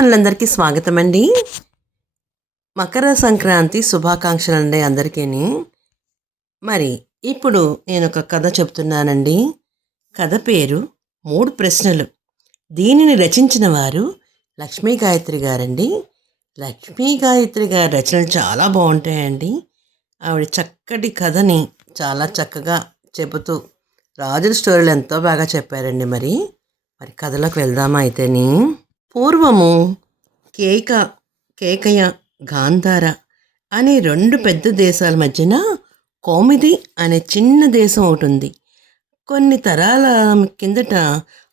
అభిమానులందరికీ స్వాగతం అండి. మకర సంక్రాంతి శుభాకాంక్షలు అండి అందరికీ. మరి ఇప్పుడు నేను ఒక కథ చెప్తున్నానండి. కథ పేరు 3 ప్రశ్నలు. దీనిని రచించిన వారు లక్ష్మీ గాయత్రి గారండి. లక్ష్మీ గాయత్రి గారి రచనలు చాలా బాగుంటాయండి. ఆవిడ చక్కటి కథని చాలా చక్కగా చెబుతూ రాజుల స్టోరీలు ఎంతో బాగా చెప్పారండి. మరి కథలోకి వెళ్దామా అయితేని. పూర్వము కేకయ గాంధార అనే 2 పెద్ద దేశాల మధ్యన కౌముది అనే చిన్న దేశం ఒకటి ఉంది. కొన్ని తరాల కిందట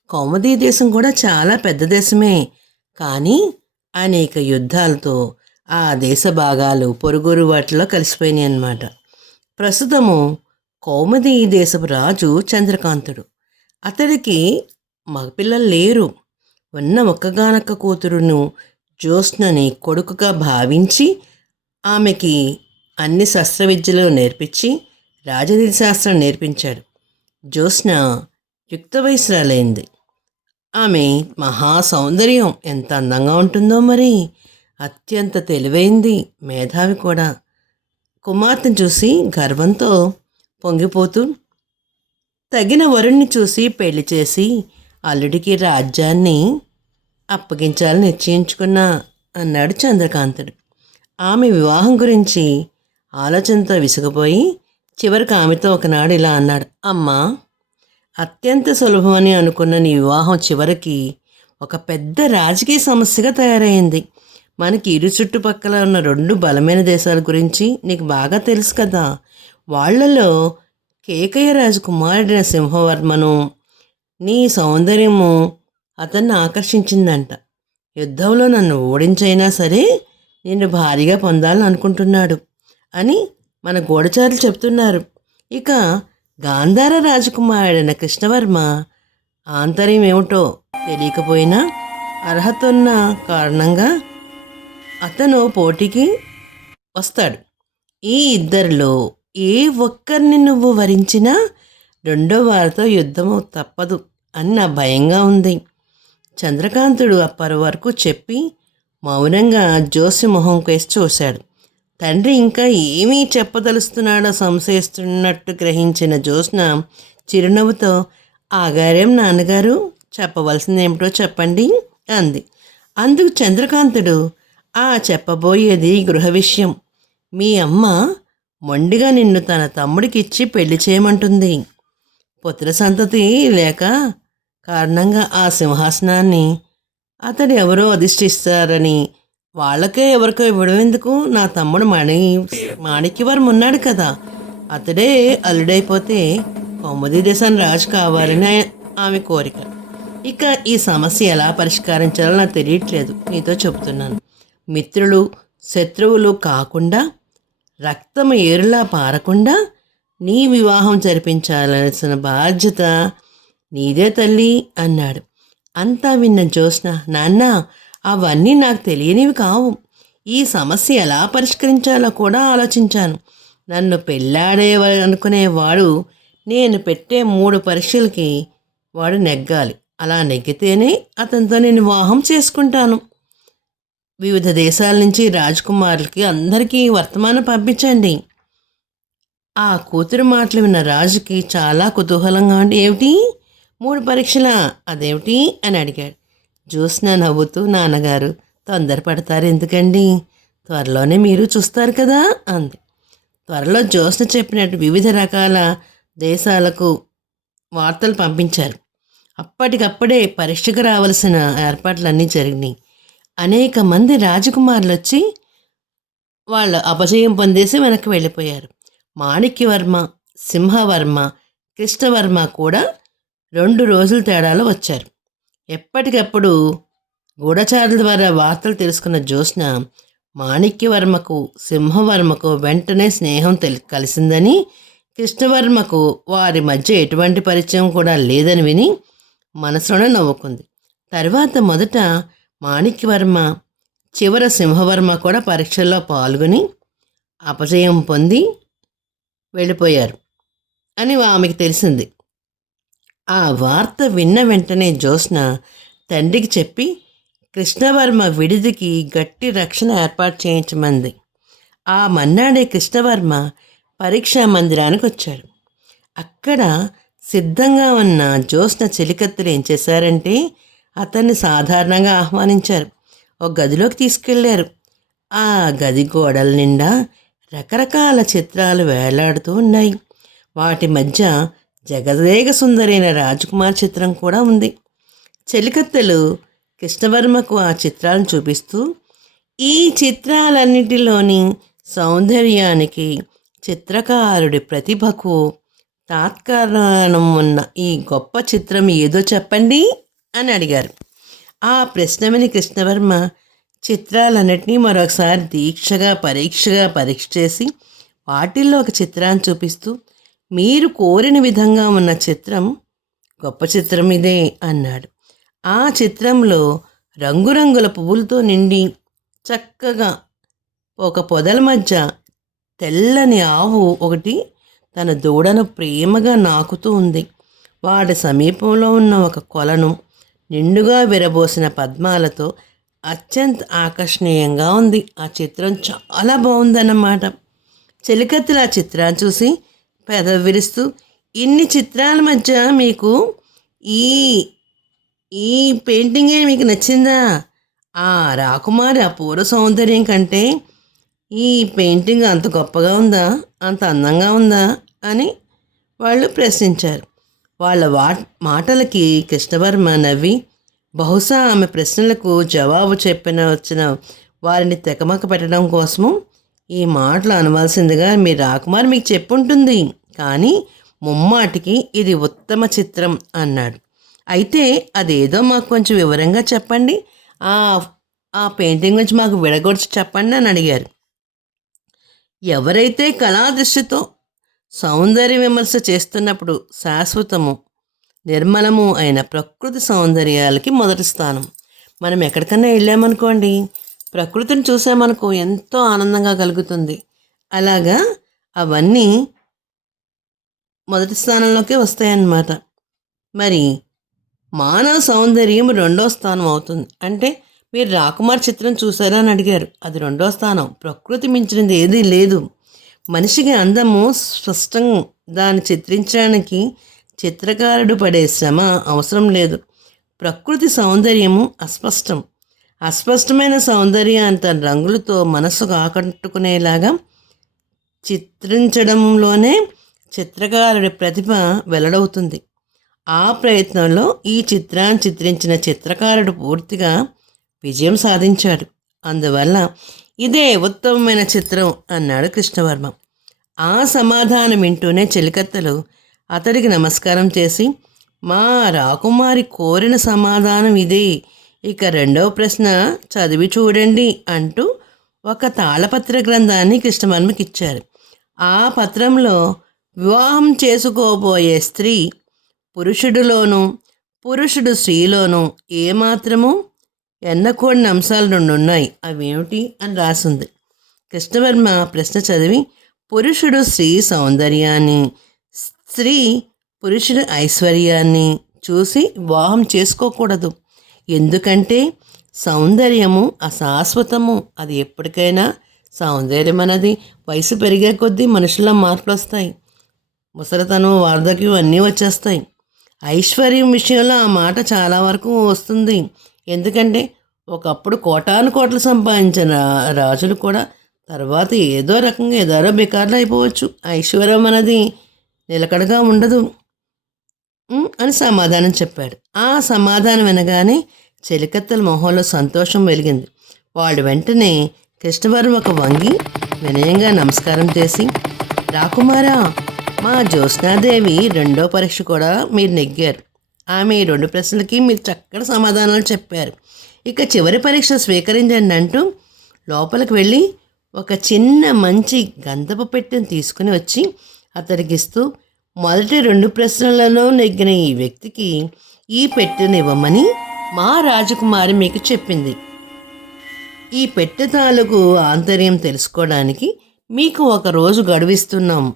కౌముది దేశం కూడా చాలా పెద్ద దేశమే. కానీ అనేక యుద్ధాలతో ఆ దేశ భాగాలు పొరుగురు వాటిలో కలిసిపోయినాయి అన్నమాట. ప్రస్తుతము కౌముది దేశపు రాజు చంద్రకాంతుడు. అతడికి మగపిల్లలు లేరు. ఉన్న ఒక్కగానొక్క కూతురును జ్యోత్స్నని కొడుకుగా భావించి ఆమెకి అన్ని శస్త్రవిద్యలు నేర్పించి రాజనీతి శాస్త్రం నేర్పించాడు. జ్యోత్స్న యుక్త వయసురాలైంది. ఆమె మహా సౌందర్యం ఎంత అందంగా ఉంటుందో మరి. అత్యంత తెలివైంది, మేధావి కూడా. కుమార్తెను చూసి గర్వంతో పొంగిపోతూ తగిన వరుణ్ణి చూసి పెళ్లి చేసి అల్లుడికి రాజ్యాన్ని అప్పగించాలని నిశ్చయించుకున్నా అన్నాడు చంద్రకాంతుడు. ఆమె వివాహం గురించి ఆలోచనతో విసిగిపోయి చివరికి ఆమెతో ఒకనాడు ఇలా అన్నాడు. అమ్మా, అత్యంత సులభమని అనుకున్న నీ వివాహం చివరికి ఒక పెద్ద రాజకీయ సమస్యగా తయారైంది. మనకి ఇరు చుట్టుపక్కల ఉన్న 2 బలమైన దేశాల గురించి నీకు బాగా తెలుసు కదా. వాళ్లలో కేకయ రాజకుమారుడైన సింహవర్మను నీ సౌందర్యము అతన్ని ఆకర్షించిందంట. యుద్ధంలో నన్ను ఓడించైనా సరే నిన్ను భారీగా పొందాలని అనుకుంటున్నాడు అని మన గూఢచారులు చెప్తున్నారు. ఇక గాంధార రాజకుమారుడైన కృష్ణవర్మ ఆంతర్యం ఏమిటో తెలియకపోయినా అర్హత ఉన్న కారణంగా అతను పోటీకి వస్తాడు. ఈ ఇద్దరిలో ఏ ఒక్కరిని నువ్వు వరించినా రెండో వారితో యుద్ధము తప్పదు అని నా భయంగా ఉంది. చంద్రకాంతుడు అప్పటి వరకు చెప్పి మౌనంగా జోసి మొహం కేసి చూశాడు. తండ్రి ఇంకా ఏమీ చెప్పదలుస్తున్నాడో సంశయిస్తున్నట్టు గ్రహించిన జ్యోత్స్న చిరునవ్వుతో, ఆగారేం నాన్నగారు, చెప్పవలసింది ఏమిటో చెప్పండి అంది. అందుకు చంద్రకాంతుడు, చెప్పబోయేది గృహ విషయం. మీ అమ్మ మొండిగా నిన్ను తన తమ్ముడికి ఇచ్చి పెళ్లి చేయమంటుంది. పుత్ర సంతతి లేక కారణంగా ఆ సింహాసనాన్ని అతడు ఎవరో అధిష్ఠిస్తారని వాళ్ళకే ఎవరికో ఇవ్వడం ఎందుకు? నా తమ్ముడు మాణిక్యవర్మ ఉన్నాడు కదా, అతడే అల్లుడైపోతే కౌముది దేశాన్ని రాజు కావాలని ఆమె కోరిక. ఇక ఈ సమస్య ఎలా పరిష్కరించాలో నాకు తెలియట్లేదు. మీతో చెబుతున్నాను. మిత్రులు శత్రువులు కాకుండా రక్తం ఏరులా పారకుండా నీ వివాహం జరిపించాల్సిన బాధ్యత నీదే తల్లి అన్నాడు. అంతా విన్న జ్యోత్స్న, నాన్న, అవన్నీ నాకు తెలియనివి కావు. ఈ సమస్య ఎలా పరిష్కరించాలో కూడా ఆలోచించాను. నన్ను అనుకునేవాడు నేను పెట్టే 3 పరీక్షలకి వాడు నెగ్గాలి. అలా నెగ్గితేనే అతనితో నేను వివాహం చేసుకుంటాను. వివిధ దేశాల నుంచి రాజకుమారులకి అందరికీ వర్తమానం పంపించండి. ఆ కూతురు మాటలు విన్న రాజుకి చాలా కుతూహలంగా ఉండి, ఏమిటి 3 పరీక్షలా, అదేమిటి అని అడిగాడు. జ్యోత్స్న నవ్వుతూ, నాన్నగారు తొందరపడతారు ఎందుకండి, త్వరలోనే మీరు చూస్తారు కదా అంది. త్వరలో జ్యోత్స్న చెప్పినట్టు వివిధ రకాల దేశాలకు వార్తలు పంపించారు. అప్పటికప్పుడే పరీక్షకు రావాల్సిన ఏర్పాట్లన్నీ జరిగినాయి. అనేక మంది రాజకుమారులు వచ్చి వాళ్ళు అపజయం పొందేసి వెనక్కి వెళ్ళిపోయారు. మాణిక్యవర్మ, సింహవర్మ, కృష్ణవర్మ కూడా 2 రోజుల తేడాలో వచ్చారు. ఎప్పటికప్పుడు గూఢచారుల ద్వారా వార్తలు తెలుసుకున్న జ్యోత్స్న మాణిక్యవర్మకు, సింహవర్మకు వెంటనే స్నేహం కలిసిందని, కృష్ణవర్మకు వారి మధ్య ఎటువంటి పరిచయం కూడా లేదని విని మనసులోనే నవ్వుకుంది. తర్వాత మొదట మాణిక్యవర్మ, చివర సింహవర్మ కూడా పరీక్షల్లో పాల్గొని అపజయం పొంది వెళ్ళిపోయారు అని ఆమెకు తెలిసింది. ఆ వార్త విన్న వెంటనే జ్యోత్స్న తండ్రికి చెప్పి కృష్ణవర్మ విడిదికి గట్టి రక్షణ ఏర్పాటు చేయించమంది. ఆ మన్నాడే కృష్ణవర్మ పరీక్షా మందిరానికి వచ్చాడు. అక్కడ సిద్ధంగా ఉన్న జ్యోత్స్న చెలికత్తెలు ఏం చేశారంటే అతన్ని సాధారణంగా ఆహ్వానించారు. ఒక గదిలోకి తీసుకెళ్లారు. ఆ గది గోడల నిండా రకరకాల చిత్రాలు వేలాడుతూ ఉన్నాయి. వాటి మధ్య జగదేక సుందరైన రాజకుమార్ చిత్రం కూడా ఉంది. చెలికత్తెలు కృష్ణవర్మకు ఆ చిత్రాలను చూపిస్తూ, ఈ చిత్రాలన్నిటిలోని సౌందర్యానికి, చిత్రకారుడి ప్రతిభకు తాత్కారణం ఉన్న ఈ గొప్ప చిత్రం ఏదో చెప్పండి అని అడిగారు. ఆ ప్రశ్న విని కృష్ణవర్మ చిత్రాలన్నిటినీ మరొకసారి దీక్షగా పరీక్ష చేసి వాటిల్లో ఒక చిత్రాన్ని చూపిస్తూ, మీరు కోరిన విధంగా ఉన్న చిత్రం గొప్ప చిత్రం ఇదే అన్నాడు. ఆ చిత్రంలో రంగురంగుల పువ్వులతో నిండి చక్కగా ఒక పొదల మధ్య తెల్లని ఆవు ఒకటి తన దూడను ప్రేమగా నాకుతూ ఉంది. వాటి సమీపంలో ఉన్న ఒక కొలను నిండుగా విరబోసిన పద్మాలతో అత్యంత ఆకర్షణీయంగా ఉంది. ఆ చిత్రం చాలా బాగుందన్నమాట. చెలికత్తెలు ఆ చిత్రాన్ని చూసి పెదవి విరుస్తూ, ఇన్ని చిత్రాల మధ్య మీకు ఈ ఈ పెయింటింగే మీకు నచ్చిందా? ఆ రాకుమారి అపూర్వ సౌందర్యం కంటే ఈ పెయింటింగ్ అంత గొప్పగా ఉందా, అంత అందంగా ఉందా అని వాళ్ళు ప్రశ్నించారు. వాళ్ళ మాటలకి కృష్ణవర్మ నవ్వి, బహుశా ఆమె ప్రశ్నలకు జవాబు వచ్చిన వారిని తెకమక పెట్టడం కోసము ఈ మాటలు అనవలసిందిగా మీ రాకుమారి మీకు చెప్పుంటుంది, కానీ ముమ్మాటికి ఇది ఉత్తమ చిత్రం అన్నాడు. అయితే అదేదో మాకు కొంచెం వివరంగా చెప్పండి, ఆ పెయింటింగ్ గురించి మాకు విడగొడిచి చెప్పండి అని అడిగారు. ఎవరైతే కళాదృష్టితో సౌందర్య విమర్శ చేస్తున్నప్పుడు శాశ్వతము నిర్మలము అయిన ప్రకృతి సౌందర్యాలకి మొదటి స్థానం. మనం ఎక్కడికన్నా వెళ్ళామనుకోండి, ప్రకృతిని చూసామనుకో ఎంతో ఆనందంగా కలుగుతుంది. అలాగా అవన్నీ మొదటి స్థానంలోకే వస్తాయన్నమాట. మరి మానవ సౌందర్యం రెండో స్థానం అవుతుంది. అంటే మీరు రాకుమార్ చిత్రం చూసారా అని అడిగారు. అది రెండో స్థానం. ప్రకృతి మించినది ఏదీ లేదు. మనిషికి అందము స్పష్టం, దాన్ని చిత్రించడానికి చిత్రకారుడు పడే శ్రమ అవసరం లేదు. ప్రకృతి సౌందర్యము అస్పష్టం. అస్పష్టమైన సౌందర్యాన్ని తన రంగులతో మనస్సుకు ఆకట్టుకునేలాగా చిత్రించడంలోనే చిత్రకారుడి ప్రతిభ వెల్లడవుతుంది. ఆ ప్రయత్నంలో ఈ చిత్రాన్ని చిత్రించిన చిత్రకారుడు పూర్తిగా విజయం సాధించాడు. అందువల్ల ఇదే ఉత్తమమైన చిత్రం అన్నాడు కృష్ణవర్మ. ఆ సమాధానం వింటూనే చెలికత్తెలు అతడికి నమస్కారం చేసి, మా రాకుమారి కోరిన సమాధానం ఇదే, ఇక రెండవ ప్రశ్న చదివి చూడండి అంటూ ఒక తాళపత్ర గ్రంథాన్ని కృష్ణవర్మకి ఇచ్చారు. ఆ పత్రంలో వివాహం చేసుకోబోయే స్త్రీ పురుషుడిలోనూ పురుషుడు స్త్రీలోనూ ఏమాత్రము ఎన్నకూడని అంశాలు రెండు ఉన్నాయి, అవేమిటి అని రాసింది. కృష్ణవర్మ ప్రశ్న చదివి, పురుషుడు స్త్రీ సౌందర్యాన్ని, స్త్రీ పురుషుడి ఐశ్వర్యాన్ని చూసి వివాహం చేసుకోకూడదు. ఎందుకంటే సౌందర్యము అశాశ్వతము, అది ఎప్పటికైనా సౌందర్యం అన్నది వయసు పెరిగే కొద్దీ మనుషుల్లో మార్పులు వస్తాయి. ముసలితనం, వార్ధక్యం అన్నీ వచ్చేస్తాయి. ఐశ్వర్యం విషయంలో ఆ మాట చాలా వరకు వస్తుంది. ఎందుకంటే ఒకప్పుడు కోటాను కోట్లు సంపాదించిన రాజులు కూడా తర్వాత ఏదో రకంగా ఏదో బికార్లు అయిపోవచ్చు. ఐశ్వర్యం అనేది నిలకడగా ఉండదు అని సమాధానం చెప్పాడు. ఆ సమాధానం వినగానే చెలికత్తెల మొహంలో సంతోషం వెలిగింది. వాడు వెంటనే కృష్ణవర్మకు వంగి వినయంగా నమస్కారం చేసి, రాకుమారా, మా జ్యోత్స్నాదేవి రెండో పరీక్ష కూడా మీరు నెగ్గారు. ఆమె ఈ 2 ప్రశ్నలకి మీరు చక్కటి సమాధానాలు చెప్పారు. ఇక చివరి పరీక్ష స్వీకరించండి అంటూ లోపలికి వెళ్ళి ఒక చిన్న మంచి గంధపు పెట్టెను తీసుకుని వచ్చి అతడికి ఇస్తూ, మొదటి 2 ప్రశ్నలలో నెగ్గిన ఈ వ్యక్తికి ఈ పెట్టెను ఇవ్వమని మా రాజకుమారి మీకు చెప్పింది. ఈ పెట్టె తాలూకు ఆంతర్యం తెలుసుకోవడానికి మీకు 1 రోజు గడువిస్తున్నాము.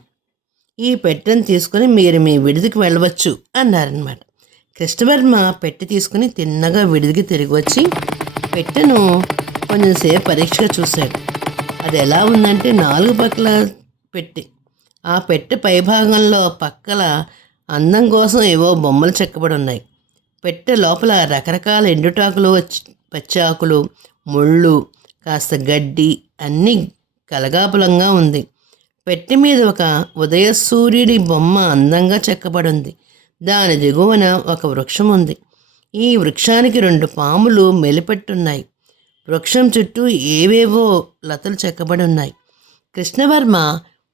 ఈ పెట్టెను తీసుకుని మీరు మీ విడిదికి వెళ్ళవచ్చు అన్నారనమాట. కృష్ణవర్మ పెట్టె తీసుకుని తిన్నగా విడిదికి తిరిగి వచ్చి పెట్టెను కొంచెంసేపు పరీక్షగా చూశాడు. అది ఎలా ఉందంటే 4 పక్కల పెట్టె. ఆ పెట్టె పైభాగంలో పక్కల అందం కోసం ఏవో బొమ్మలు చెక్కబడి ఉన్నాయి. పెట్టె లోపల రకరకాల ఎండుటాకులు, పచ్చి ఆకులు, ముళ్ళు, కాస్త గడ్డి అన్నీ కలగాపులంగా ఉంది. పెట్టె మీద ఒక ఉదయ సూర్యుడి బొమ్మ అందంగా చెక్కబడి ఉంది. దాని దిగువన ఒక వృక్షం ఉంది. ఈ వృక్షానికి 2 పాములు మెలిపెట్టున్నాయి. వృక్షం చుట్టూ ఏవేవో లతలు చెక్కబడి ఉన్నాయి. కృష్ణవర్మ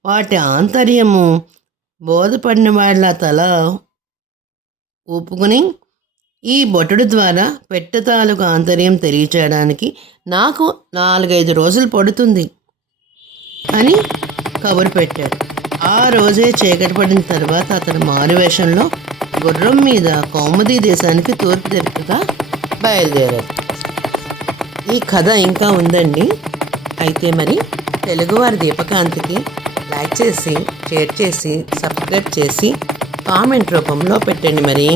వాటి ఆంతర్యము బోధపడిన వాళ్ళ తల ఊపుకుని, ఈ బొటడు ద్వారా పెట్టె తాలూకు ఆంతర్యం తెలియచేయడానికి నాకు 4-5 రోజులు పడుతుంది అని కబురు పెట్టాడు. ఆ రోజే చీకటి పడిన తర్వాత అతను మారువేషంలో గుర్రం మీద కౌముదీ దేశానికి తూర్పు దిక్కుగా బయలుదేరాడు. ఈ కథ ఇంకా ఉందండి. అయితే మరి తెలుగువారి దీపకాంతికి లైక్ చేసి, షేర్ చేసి, సబ్స్క్రైబ్ చేసి కామెంట్ రూపంలో పెట్టండి మరి.